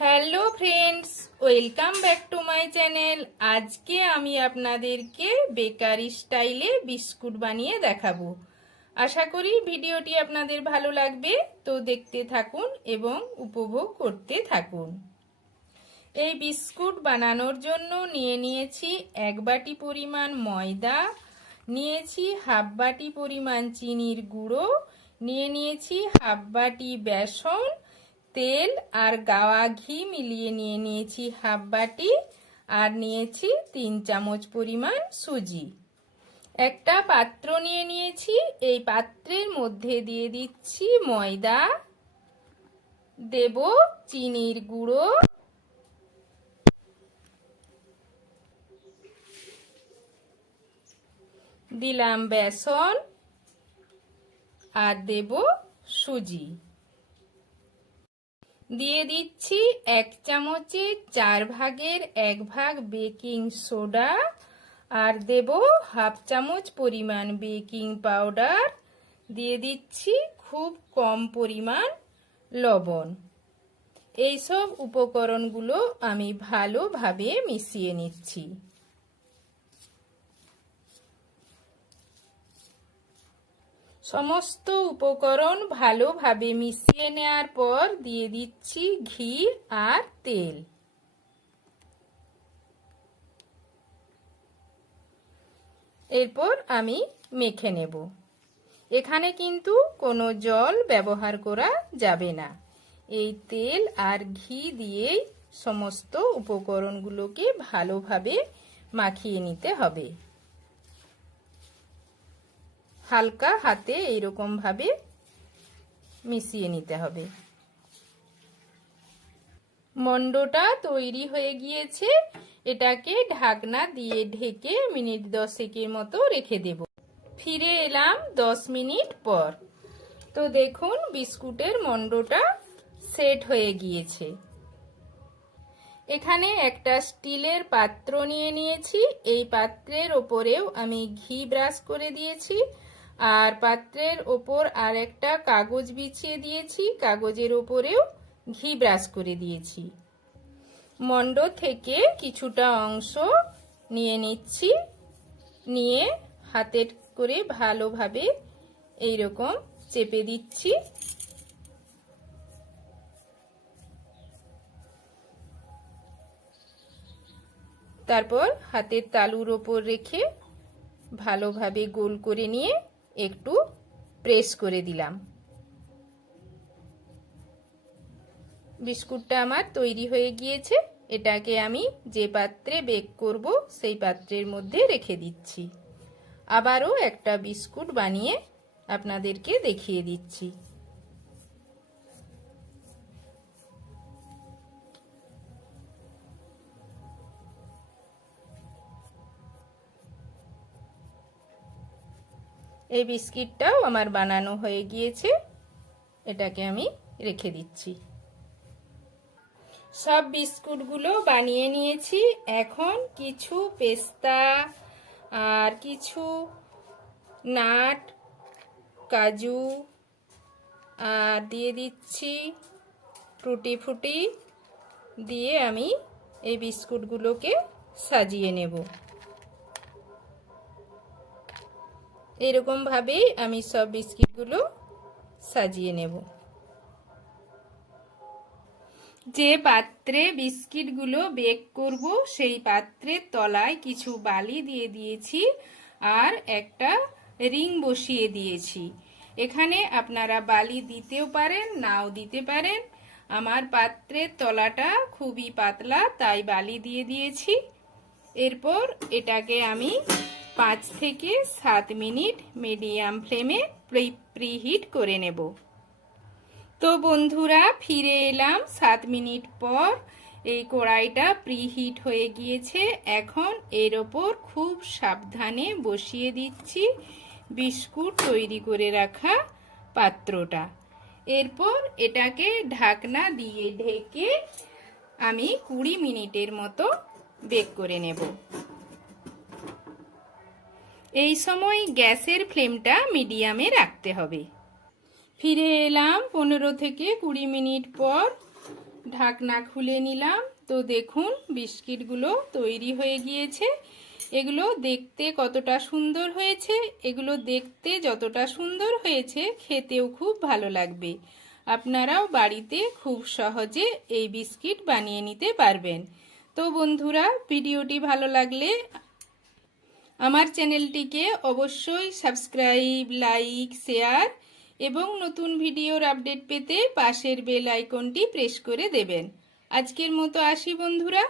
Hello friends, welcome back to my channel. আজকে আমি আপনাদেরকে বেকারি স্টাইলে বিস্কুট বানিয়ে দেখাবো। আশা করি ভিডিওটি আপনাদের ভালো লাগবে, তো দেখতে থাকুন এবং উপভোগ করতে থাকুন। এই বিস্কুট বানানোর জন্য নিয়ে নিয়েছি 1 বাটি পরিমাণ ময়দা, নিয়েছি হাফ বাটি পরিমাণ চিনির গুঁড়ো, নিয়ে নিয়েছি হাফ বাটি বেসন, তেল আর গাওয়া ঘি মিলিয়ে নিয়ে নিয়েছি হাফ বাটি, আর নিয়েছি 3 চামচ পরিমাণ সুজি। একটা পাত্র নিয়ে নিয়েছি, এই পাত্রের মধ্যে দিয়ে দিচ্ছি ময়দা, দেব চিনির গুঁড়ো, দিলাম বেসন আর দেব সুজি। দিয়ে দিচ্ছি 1 চামচের 4 ভাগের 1 ভাগ বেকিং সোডা, আর দেব হাফ চামচ পরিমাণ বেকিং পাউডার, দিয়ে দিচ্ছি খুব কম পরিমাণ লবণ। এই সব উপকরণগুলো আমি ভালোভাবে মিশিয়ে নিচ্ছি। সমস্ত উপকরণ ভালোভাবে মিশিয়ে নেওয়ার পর দিয়ে দিচ্ছি ঘি আর তেল। এরপর আমি মেখে নেব। এখানে কিন্তু কোনো জল ব্যবহার করা যাবে না। এই তেল আর ঘি দিয়েই সমস্ত উপকরণগুলোকে ভালোভাবে মাখিয়ে নিতে হবে। হালকা হাতে এইরকম ভাবে মিশিয়ে নিতে হবে। মন্ডটা তৈরি হয়ে গিয়েছে, এটাকে ঢাকনা দিয়ে ঢেকে মিনিট 10 মতো রেখে দেব। ফিরে এলাম 10 মিনিট পর। তো দেখুন বিস্কুটের মন্ডটা সেট হয়ে গিয়েছে। এখানে একটা স্টিলের পাত্র নিয়ে নিয়েছি, এই পাত্রের ওপরেও আমি ঘি ব্রাশ করে দিয়েছি, আর পাত্রের ওপর আর একটা কাগজ বিছিয়ে দিয়েছি, কাগজের ওপরেও ঘি ব্রাশ করে দিয়েছি। মন্ড থেকে কিছুটা অংশ নিয়ে নিচ্ছি, নিয়ে হাতে করে ভালোভাবে এইরকম চেপে দিচ্ছি। তারপর হাতের তালুর ওপর রেখে ভালোভাবে গোল করে নিয়ে একটু প্রেস করে দিলাম। বিস্কুটটা আমার তৈরি হয়ে গিয়েছে। এটাকে আমি যে পাত্রে বেক করব সেই পাত্রের মধ্যে রেখে দিচ্ছি। আবারও একটা বিস্কুট বানিয়ে আপনাদেরকে দেখিয়ে দিচ্ছি। এই বিস্কিটটাও আমার বানানো হয়ে গিয়েছে, এটাকে আমি রেখে দিচ্ছি। সব বিস্কুটগুলো বানিয়ে নিয়েছি। এখন কিছু পেস্তা আর কিছু নাট, কাজু আর দিয়ে দিচ্ছি টুটি ফুটি দিয়ে আমি এই বিস্কুটগুলোকে সাজিয়ে নেব। এরকম ভাবেই আমি সব বিস্কিটগুলো সাজিয়ে নেব। যে পাত্রে বিস্কিটগুলো বেক করব সেই পাত্রের তলায় কিছু বালি দিয়ে দিয়েছি আর একটা রিং বসিয়ে দিয়েছি। এখানে আপনারা বালি দিতেও পারেন, নাও দিতে পারেন। আমার পাত্রের তলাটা খুবই পাতলা, তাই বালি দিয়ে দিয়েছি। এরপর এটাকে আমি 5 থেকে 7 মিনিট মিডিয়াম ফ্লেমে প্রিহিট করে নেব। তো বন্ধুরা, ফিরে এলাম 7 মিনিট পর। এই কড়াইটা প্রিহিট হয়ে গিয়েছে। এখন এর ওপর খুব সাবধানে বসিয়ে দিচ্ছি বিস্কুট তৈরি করে রাখা পাত্রটা। এরপর এটাকে ঢাকনা দিয়ে ঢেকে আমি 20 মিনিটের মতো বেক করে নেব। এই সময় গ্যাসের ফ্লেমটা মিডিয়ামে রাখতে হবে। ফিরে এলাম 15 থেকে 20 মিনিট পর। ঢাকনা খুলে নিলাম। তো দেখুন বিস্কিটগুলো তৈরি হয়ে গিয়েছে। এগুলো দেখতে কতটা সুন্দর হয়েছে। এগুলো দেখতে যতটা সুন্দর হয়েছে খেতেও খুব ভালো লাগবে। আপনারাও বাড়িতে খুব সহজে এই বিস্কিট বানিয়ে নিতে পারবেন। তো বন্ধুরা, ভিডিওটি ভালো লাগলে আমার চ্যানেলটিকে অবশ্যই সাবস্ক্রাইব, লাইক, শেয়ার এবং নতুন ভিডিওর আপডেট পেতে পাশের বেল আইকনটি প্রেস করে দেবেন। আজকের মতো আসি বন্ধুরা।